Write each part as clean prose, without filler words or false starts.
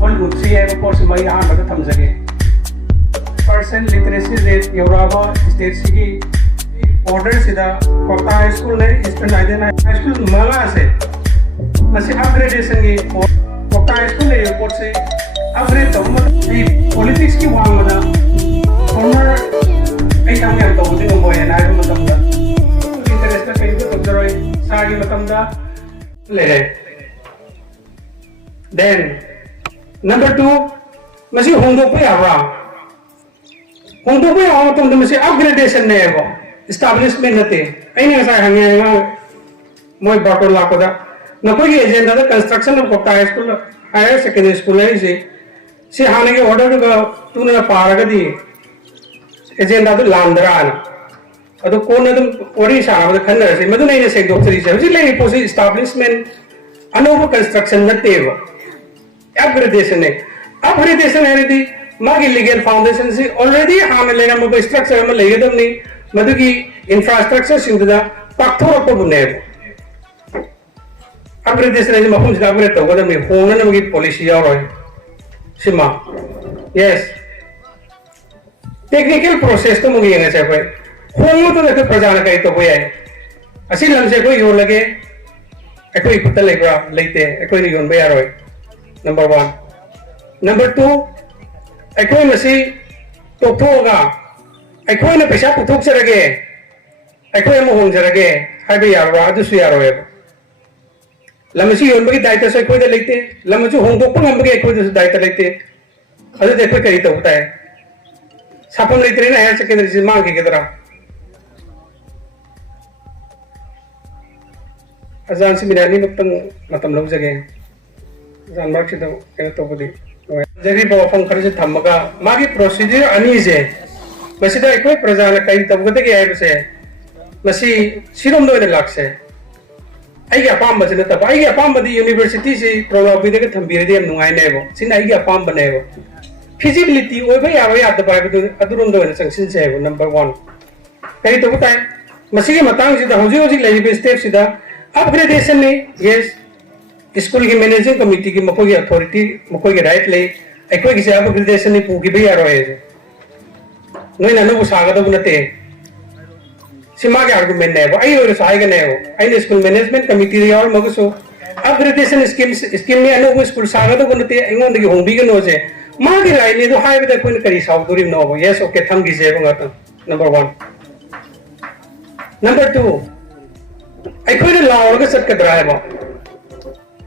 on good see a course my hand at the thumbs again. Percent literacy rate Yoraba state city orders in the Kota High School Eastern High School Mala said. Masi upgradation की Kota High School report से upgrade तो मतलब politics की वांग मना former एक हम यहाँ तो उन्हें नंबर है ना ये मतलब दा interest का कहीं तो जरूर सारी मतलब दा ले then number 2 masi hondo पे आवा hondo पे आवा तो मसी upgradation नहीं है वो establishment नते ऐ नहीं ऐसा हंगे ना मोई बाटो लाको दा न कोई agenda the construction of Kota high school higher secondary school है से हाने के ऑर्डर का तूने पार दी एजेंडा तो लांदरा ना अतो कौन है तुम ओरी शाना मतलब खन्ना से मतलब नहीं से डॉक्टरी से उसी ले पोसी एस्टैब्लिशमेंट अनोवर कंस्ट्रक्शन नते वो अपग्रेडेशन है अपग्रेडेशन है दी मागी लीगल फाउंडेशन से ऑलरेडी हाने लेना मतलब स्ट्रक्चर में ले दम नहीं मतलब की इंफ्रास्ट्रक्चर सिंधुदा पाथोर को बुने upgradation है मकुम से upgrade तो वजह में होना ना मगी पॉलिसी यार है सिमा yes technical process तो मगी यंगे चाहिए होना तो देखो प्रजान का ही तो कोई है असील हमसे कोई यों लगे कोई कुत्ता लेगा लेते कोई नहीं यों भी यार है number 1 number 2 कोई मसी तो होगा कोई ना पैसा पुथुक से लगे कोई मुहूं से लगे है भी यार वाह दूसरी यार है लमसी यों बगी दायित्व से कोई दे लेते लमसी होंगो पंग बगी कोई दे दायित्व लेते अरे देखो कहीं तो होता है सापन लेते रहना है सेकेंडरी से मांग के तरह अजान से मिलानी मतम लोग जगह अजान मार्क से तो कहना तो बोली जरी बावफंग कर से थम्मगा मागी प्रोसीजर अनी से मसीदा कोई प्रजा ने कहीं तब गते के आए से मसी सिरम दो ने लाख से आई क्या पाम बचने तब आई क्या पाम बदी यूनिवर्सिटी से प्रोग्राम भी देखे थम्बीरे दिया नुआई ने वो सिन आई क्या पाम बने वो फिजिबिलिटी वो भाई आवे याद पाए तो अदुरुम दो ने संगसिन से वो नंबर 1 कहीं तो बताएं मसी के मतांग सीधा होजी लेजिबल स्टेप सीधा अपग्रेडेशन ने यस स्कूल की मैनेजिंग कमेटी की मकोई की अथॉरिटी मकोई के राइट ले कोई किसी अपग्रेडेशन ने पूकी भी यार है नहीं ना वो सागा तो बुनते सिमा के आर्गुमेंट है वो आई और सहायक नहीं हो आई स्कूल मैनेजमेंट कमेटी रे और मगसो अपग्रेडेशन स्कीम में अनो स्कूल सागा तो बुनते इंगों दगी होंबी के नो से मां के राय ने तो हाई बे कोई करी साउ दुरी नो हो यस ओके थम की से बंगा तो नंबर 1 नंबर 2 आई कोई ने लाओ के सट कदरा है बा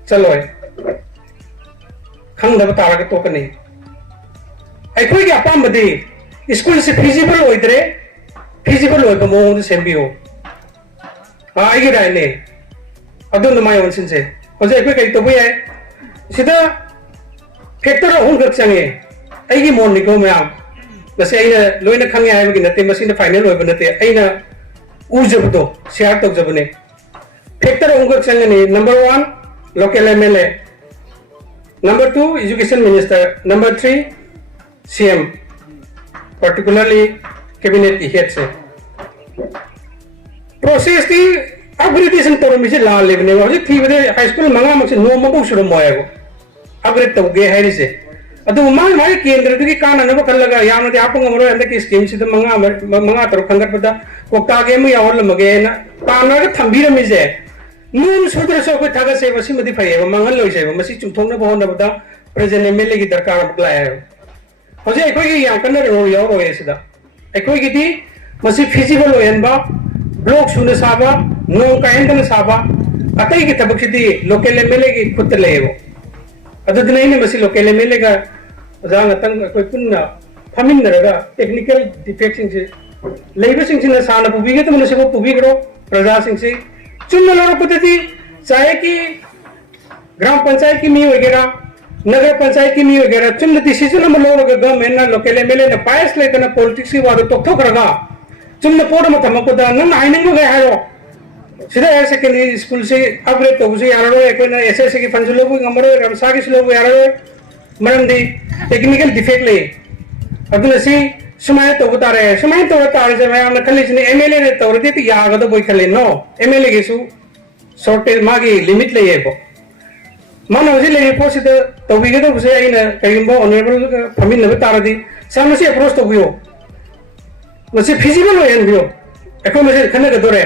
चलो है खंग दब तारा के तो नहीं आई कोई के अपम बदी स्कूल से फिजिबल होइतरे फिजिबल होय को मोंग सेंबियो आई के राय ने अदुन माय वंसिन से होजे कोई कई तो भी है सीधा फैक्टर हों गक संगे आई की मोन निको मयाम बस आई ने लोइना खंगे आय बगी नते मसिन फाइनल होय बनते आई ना उजब तो शेयर तो जब ने फैक्टर हों गक संगे ने number 1 local MLA number 2 education minister number 3 CM particularly cabinet head से process की upgradation तो मिसे लाल लेवने वाले थी वजह high school मंगा मक्से नो मगो शुरू मोया वो upgrade तो गए है इसे अतो माल मारे केंद्र तो की कान अनुभव कर लगा यहाँ नदी आप अंगमरो अंदर की स्कीम से तो मंगा तरफ खंगर पता को कागे में यावर लमगे ना कान वाले थंबी रमिजे नून सुधर सो कोई थागा से वसी मदी फाये मंगल लोई से मसी चुथों ने बहुत नबता प्रेजेंट एमएलए की दरकार बदलाया है होजे कोई की यहाँ करने रो याव रो ये सिदा कोई की थी मसी फिजिबल होयन बा ब्लॉक सुने साबा नो कायन कने साबा अतई की तबक थी लोकल एमएलए की खुद ले वो अदद नहीं ने मसी लोकल एमएलए का जान अतंग कोई पुन्ना फमिन नरगा टेक्निकल डिफेक्शन से लेबर सिंह से साना पुबी के तो मनुष्य को पुबी करो प्रजा सिंह से चुन लोगों को देती चाहे कि ग्राम पंचायत की मी वगैरह नगर पंचायत की मी वगैरह चुन डिसीजन हम लोगों के गवर्नमेंट ना लोकल एमएलए ना पायस लेकर ना पॉलिटिक्स की बात तो ठोक रहा चुन ने पोर मत हमको दा ना आइनिंग को गया है वो सीधा ऐसे के स्कूल से अपग्रेड तो उसे यार रो कोई ना एसएससी की फंड लोग नंबर रमसा की लोग यार रो मरम दी टेक्निकल डिफेक्ट ले अब नसी सुमाय तो बता रहे सुमाय तो बता रहे मैं हमने खली ने एमएलए ने तो रदी तो याग तो बोई खले नो एमएलए के सु शॉर्टेज मागी लिमिट ले ये को mana hojik lagi post itu topi kita bisa ini kayak gimana honorable famin nabi taradi saya masih approach topi yo masih feasible loh yang bio aku masih kena kedore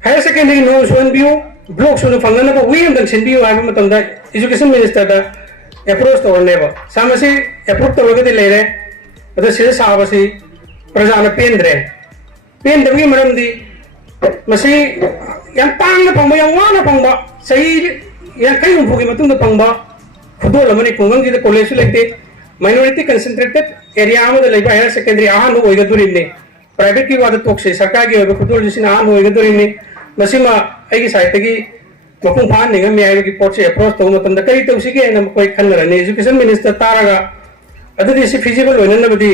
higher secondary no suan bio blok sudah fangan apa we yang sen bio apa macam dah education minister dah approach to orang leba saya masih approach to lagi di lere atau sih sah masih perjalanan pen tapi macam di masih yang tang pangba yang mana pangba saya yang kayu buki matung dah pangba khudo lamani kungang kita college lagi minority concentrated area में लग पाया secondary आहान होएगा दूरी में private की बात तो से सरकार की होएगा खुद जिसने आहान होएगा दूरी में मसीमा ऐसी साइट की मकुम फान नहीं मैं आये की पोर्च approach तो मतलब कई तो उसी के ना कोई खंड रहने education minister तारा अदर जैसे feasible होने ना बदी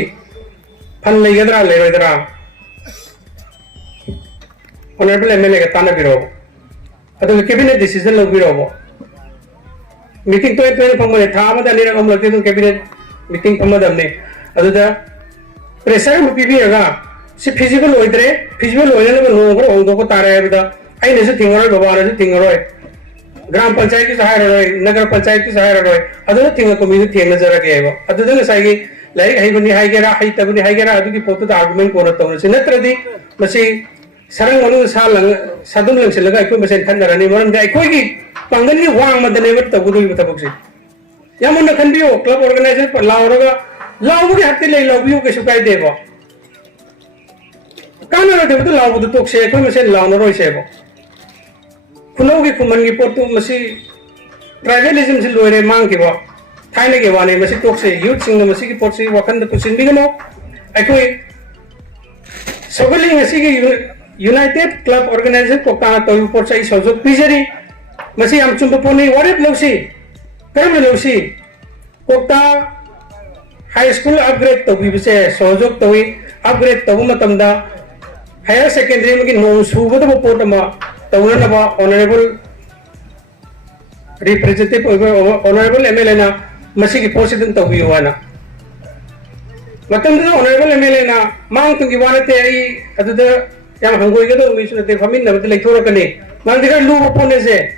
फन ले इधरा honorable MLA का ताना भी रहो अदर cabinet decision लोग भी रहो meeting तो पंगने था मत अनेक हम लोग तो cabinet meeting पंगने अदुदा प्रेशर में पीपी रगा से फिजिकल होइद्रे फिजिकल होइने न नोंगरो ओंदो को तारे बिदा आई ने से थिंगरो बाबा ने से थिंगरो ग्राम पंचायत की सहाय रहे नगर पंचायत की सहाय रहे अदुदा थिंग को मी थिंग नजर के एबो अदुदा ने साइगे लाइक हाई बनी हाई गेरा हाई तबनी हाई गेरा अदु की फोटो द आर्गुमेंट को रतो से नत्रदी मसी सरंग मनु सालंग सदुन लंग से लगा को मसे खन रनी मरन दे कोई की पंगन की वांग मदने मत तबुदु तबक से या मन खन बियो क्लब ऑर्गेनाइजर पर लावरगा लाउबुगे हत्ते ले लाउबियो के सुकाई देबो काना रे तो लाउबुदु तोक्से कोई मसे लाउन रोय सेबो खुनौगी खुमन की पोतु मसी ट्राइबलिज्म से लोरे मांग के बो थाइने के वाने मसी तोक्से यूथ सिंग मसी की पोत से वखन द पुसिन बिगनो अकोई सगलिंग मसी की यूनाइटेड क्लब ऑर्गेनाइजर को का तो पोत से सहयोग पिजरी मसी हम चुम पोनी वरेप लौसी करम लौसी कोक्ता हाई स्कूल अपग्रेड तो भी से सहयोग तो ही अपग्रेड तो मतलब दा हायर सेकेंडरी में कि नौ सुबह तो पोट में तो उन्होंने बा ऑनरेबल रिप्रेजेंटेटिव ऑनरेबल एमएलए ना मसी की पोस्ट तो भी हुआ ना मतलब ऑनरेबल एमएलए ना मांग तो की वाले थे आई अदुदा yang hanggoi ke tu misalnya te famin na betul lektor kene mang dikar lu opone se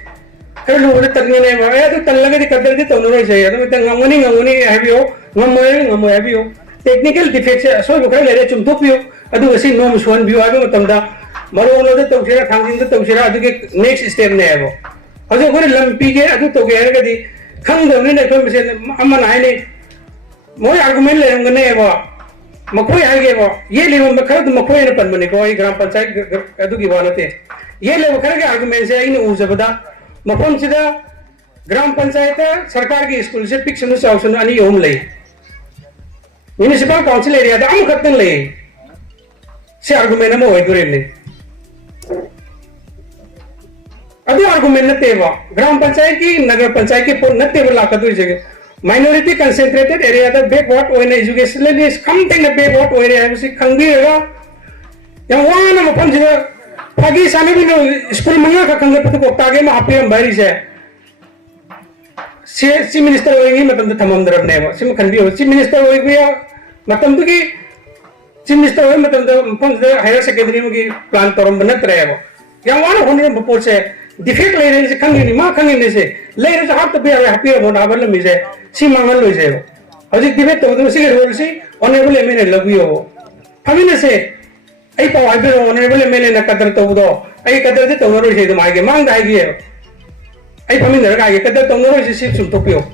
kar lu betul tagni ne ba ya tu talaga di kadar di tono roi se ya tu betul ngamuni habio ngamoy habio technical defects so bukan lere cum topio adu asi nom suan bio abe matam da maro no de tawsira thangin de tawsira adu ke next step ne abo adu gore lampi ke adu to ge ga di khang do ne ko mise amma nai ne moi argument le ngane abo मकोई आगे वो ये level में खरद मकोई ने पनमने को ये ग्राम पंचायत अदु की बात है ये लेवल खरद के आर्गुमेंट से इन उसे बता मकोन सीधा ग्राम पंचायत सरकार की स्कूल से पिक्चर से ऑप्शन अनि योम ले म्युनिसिपल काउंसिल एरिया दा हम खतन ले से आर्गुमेंट में होय दुरे ने अदु आर्गुमेंट न तेवा ग्राम पंचायत की नगर पंचायत की पर न तेवा लाका दुई जगह minority concentrated area the backward oil education is something a backward area है खंगी रहेगा या वहाँ ना मपन जिधर पगी साले भी ना स्कूल मंगा का खंगे पता को तागे में आप हम बाहरी से सी मिनिस्टर होएंगे मतलब तो थमम दरब नहीं वो सी खंडी हो सी मिनिस्टर होएंगे या मतलब तो कि सी मिनिस्टर होए मतलब तो मपन जिधर हायर सेकेंडरी में की प्लान तोरम बनत रहे वो या वहाँ ना होने में बपोर से डिफेक्ट ले रहे से खंगे नहीं माँ खंगे नहीं से ले रहे से हाथ तो भी हैप्पी हो ना बल्ले मिसे सी मांगल लोई से अजी डिबेट तो उसी के रोल से ऑनरेबल एमएलए लगी हो हमें ने से आई पाव आई बे ऑनरेबल एमएलए न कदर तो दो आई कदर से तो रोई से तो मांगे मांग दाएगी है आई हमें ने लगा के कदर तो रोई से सिर्फ सुन तो पियो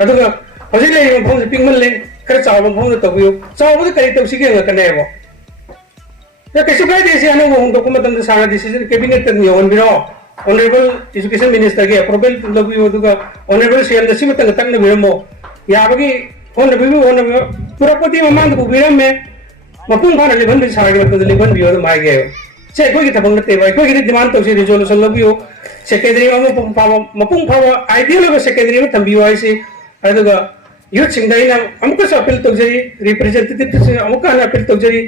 अदुगा अजी ले फोन से पिंगमल ले कर चाव फोन तो पियो चाव तो करे तो उसी के कने वो या कैसे कह दे से अनु वो तो मतलब सारा डिसीजन कैबिनेट तक नियम बिरो ऑनरेबल एजुकेशन मिनिस्टर के अप्रूवल लगी हो दुगा ऑनरेबल सीएम दसी में तंग न बिरमो याबगी फोन बिबी फोन पुरपति ममान को बिरम में मपुंग खाना लेबन भी सारा के मतलब लेबन भी हो तो मार गए से कोई की थबंग नते भाई कोई की डिमांड तो से रिजोल्यूशन लगी हो सेकेंडरी में मपुंग पाव आइडियल में सेकेंडरी में थंबी हो ऐसे अदुगा यूथ सिंह दाइना हमको अपील तो जरी रिप्रेजेंटेटिव से हमको अपील तो जरी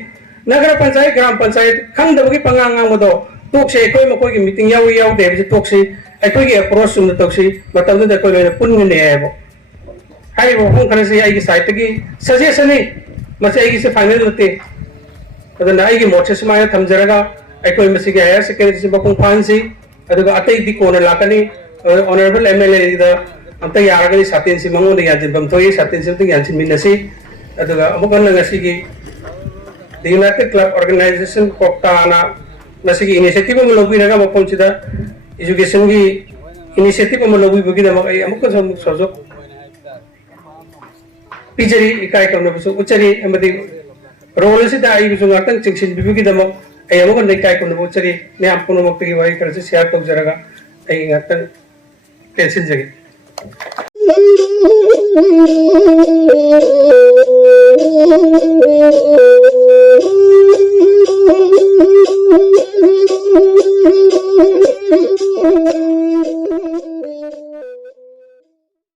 नगर पंचायत ग्राम पंचायत खंगदबगी पंगांग मदो तोक्से कोई मकोई की मीटिंग याव दे बिसे तोक्से कोई की अप्रोच सुन तोक्से मतलब तो कोई लोने पुन ने है वो हाई वो हम करे से आई की साइट की सजेशन है मसे आई की से फाइनल होते तो ना आई की मोर्चे से माया थम जरगा आई कोई मसे के हायर सेकेंडरी से बकुं फान से अदुगा अतई दी कोन लाकनी ऑनरेबल एमएलए दा अंत यारगनी सातिन से मंगोन याजिन बम थोई सातिन से तंग Yajin मिनसी अदुगा अमुकन ngasi gi the United Club Organization Koktana ngasi gi initiative mo lobi naga mapom sida education gi initiative mo lobi bagi da ai amukon sojok pijari ikai kamna busu uchari amadi role sida ai busu ngatang chingsin bibagi da ai amukon ikai kamna uchari ne ampuno mapgi wai karse share tok jaraga ai ngatang tension jagi